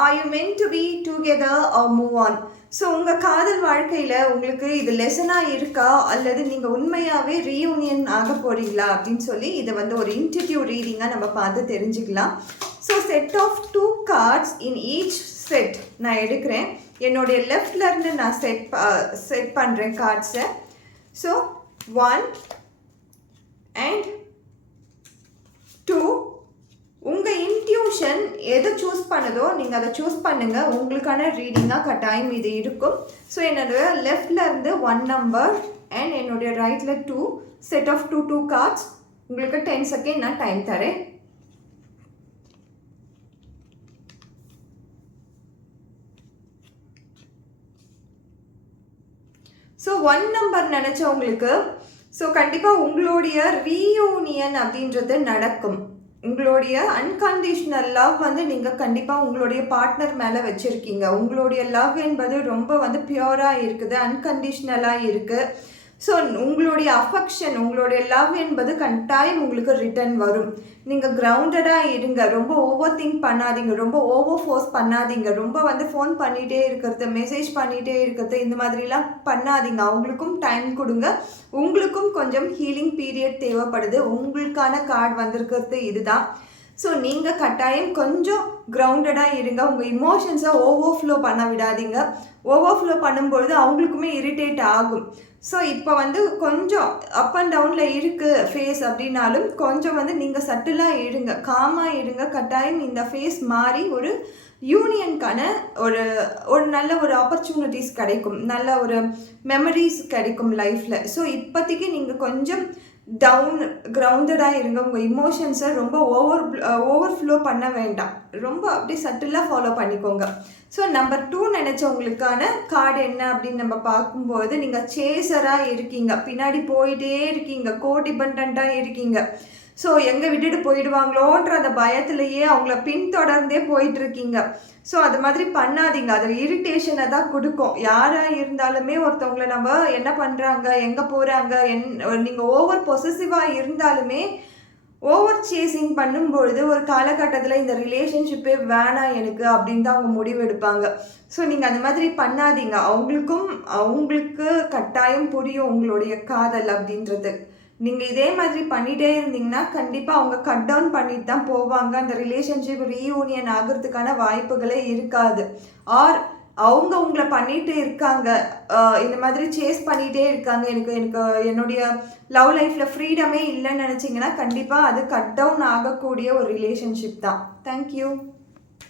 Are you meant to be together or move on? So உங்கள் காதல் வாழ்க்கையில் உங்களுக்கு இது லெசனாக இருக்கா அல்லது நீங்கள் உண்மையாகவே ரீயூனியன் ஆக போகிறீங்களா அப்படின்னு சொல்லி இதை வந்து ஒரு இன்டிடியூவ் ரீடிங்காக நம்ம பார்த்து தெரிஞ்சுக்கலாம். So set of 2 cards in each set நான் எடுக்கிறேன். என்னுடைய லெஃப்ட்லேருந்து நான் செட் பண்ணுறேன் கார்ட்ஸை. So 1 and 2. உங்கள் இன்ட்யூஷன் எதை சூஸ் பண்ணுதோ நீங்கள் அதை சூஸ் பண்ணுங்கள். உங்களுக்கான ரீடிங்காக கட்டாயம் இது இருக்கும். ஸோ என்னோடய லெஃப்ட்லேருந்து 1 நம்பர் அண்ட் என்னுடைய ரைட்டில் 2 செட் ஆஃப் 2 cards. உங்களுக்கு 10 செகண்ட் நான் டைம் தரேன். ஸோ 1 நம்பர் நினச்சவங்களுக்கு ஸோ கண்டிப்பாக உங்களுடைய ரீயூனியன் அப்படின்றது நடக்கும். உங்களுடைய அன்கண்டிஷ்னல் லவ் வந்து நீங்கள் கண்டிப்பாக உங்களுடைய பார்ட்னர் மேலே வச்சுருக்கீங்க. உங்களுடைய லவ் என்பது ரொம்ப வந்து பியூராக இருக்குது, அன்கண்டிஷ்னலாக இருக்குது. ஸோ உங்களுடைய அஃபெக்ஷன், உங்களுடைய லவ் என்பது கட்டாயம் உங்களுக்கு ரிட்டர்ன் வரும். நீங்கள் கிரவுண்டடாக இருங்க, ரொம்ப ஓவர் திங்க் பண்ணாதீங்க, ரொம்ப ஓவர் ஃபோர்ஸ் பண்ணாதீங்க, ரொம்ப வந்து ஃபோன் பண்ணிகிட்டே இருக்கிறது, மெசேஜ் பண்ணிகிட்டே இருக்கிறது, இந்த மாதிரிலாம் பண்ணாதீங்க. அவங்களுக்கும் டைம் கொடுங்க. உங்களுக்கும் கொஞ்சம் ஹீலிங் பீரியட் தேவைப்படுது. உங்களுக்கான கார்டு வந்திருக்கிறது இதுதான். ஸோ நீங்கள் கட்டாயம் கொஞ்சம் கிரவுண்டடாக இருங்க. உங்கள் இமோஷன்ஸை ஓவர்ஃப்ளோ பண்ண விடாதீங்க. ஓவர்ஃப்ளோ பண்ணும்பொழுது அவங்களுக்குமே இரிட்டேட் ஆகும். ஸோ இப்போ வந்து கொஞ்சம் அப் அண்ட் டவுனில் இருக்குது ஃபேஸ் அப்படின்னாலும் கொஞ்சம் வந்து நீங்கள் சட்டிலாக இருங்க, காமாக இருங்க. கட்டாயம் இந்த ஃபேஸ் மாறி ஒரு யூனியனுக்கான ஒரு நல்ல ஒரு ஆப்பர்ச்சுனிட்டிஸ் கிடைக்கும், நல்ல ஒரு மெமரிஸ் கிடைக்கும் லைஃப்பில். ஸோ இப்போதைக்கு நீங்கள் கொஞ்சம் டவுன் கிரவுண்டடாக இருங்க. உங்கள் இமோஷன்ஸை ரொம்ப ஓவர்ஃப்ளோ பண்ண வேண்டாம், ரொம்ப அப்படியே சட்டிலாக ஃபாலோ பண்ணிக்கோங்க. ஸோ நம்பர் 2 நினச்சவங்களுக்கான கார்டு என்ன அப்படின்னு நம்ம பார்க்கும்போது, நீங்கள் சேசராக இருக்கீங்க, பின்னாடி போயிட்டே இருக்கீங்க, கோடிபெண்டண்ட்டாக இருக்கீங்க. ஸோ எங்கே விட்டுட்டு போயிடுவாங்களோன்ற அந்த பயத்திலேயே அவங்கள பின்தொடர்ந்தே போயிட்டுருக்கீங்க. ஸோ அது மாதிரி பண்ணாதீங்க, அது இரிட்டேஷனை தான் கொடுக்கும். யாராக இருந்தாலுமே ஒருத்தவங்களை நம்ம என்ன பண்ணுறாங்க, எங்கே போகிறாங்க, நீங்கள் ஓவர் பொசசிவாக இருந்தாலுமே ஓவர் சேசிங் பண்ணும்பொழுது ஒரு காலகட்டத்தில் இந்த ரிலேஷன்ஷிப்பே வேணாம் எனக்கு அப்படின்னு தான் அவங்க முடிவு எடுப்பாங்க. ஸோ நீங்கள் அந்த மாதிரி பண்ணாதீங்க. அவங்களுக்கு கட்டாயம் புரியும் உங்களுடைய காதல் அப்படின்றது. நீங்கள் இதே மாதிரி பண்ணிகிட்டே இருந்தீங்கன்னா கண்டிப்பாக அவங்க கட் டவுன் பண்ணிட்டு தான் போவாங்க. அந்த ரிலேஷன்ஷிப் ரீயூனியன் ஆகிறதுக்கான வாய்ப்புகளே இருக்காது. ஆர் அவங்க உங்களை பண்ணிகிட்டு இருக்காங்க, இந்த மாதிரி சேஸ் பண்ணிகிட்டே இருக்காங்க, எனக்கு என்னுடைய லவ் லைஃப்பில் ஃப்ரீடமே இல்லைன்னு நினச்சிங்கன்னா கண்டிப்பாக அது கட் டவுன் ஆகக்கூடிய ஒரு ரிலேஷன்ஷிப் தான். தேங்க்யூ.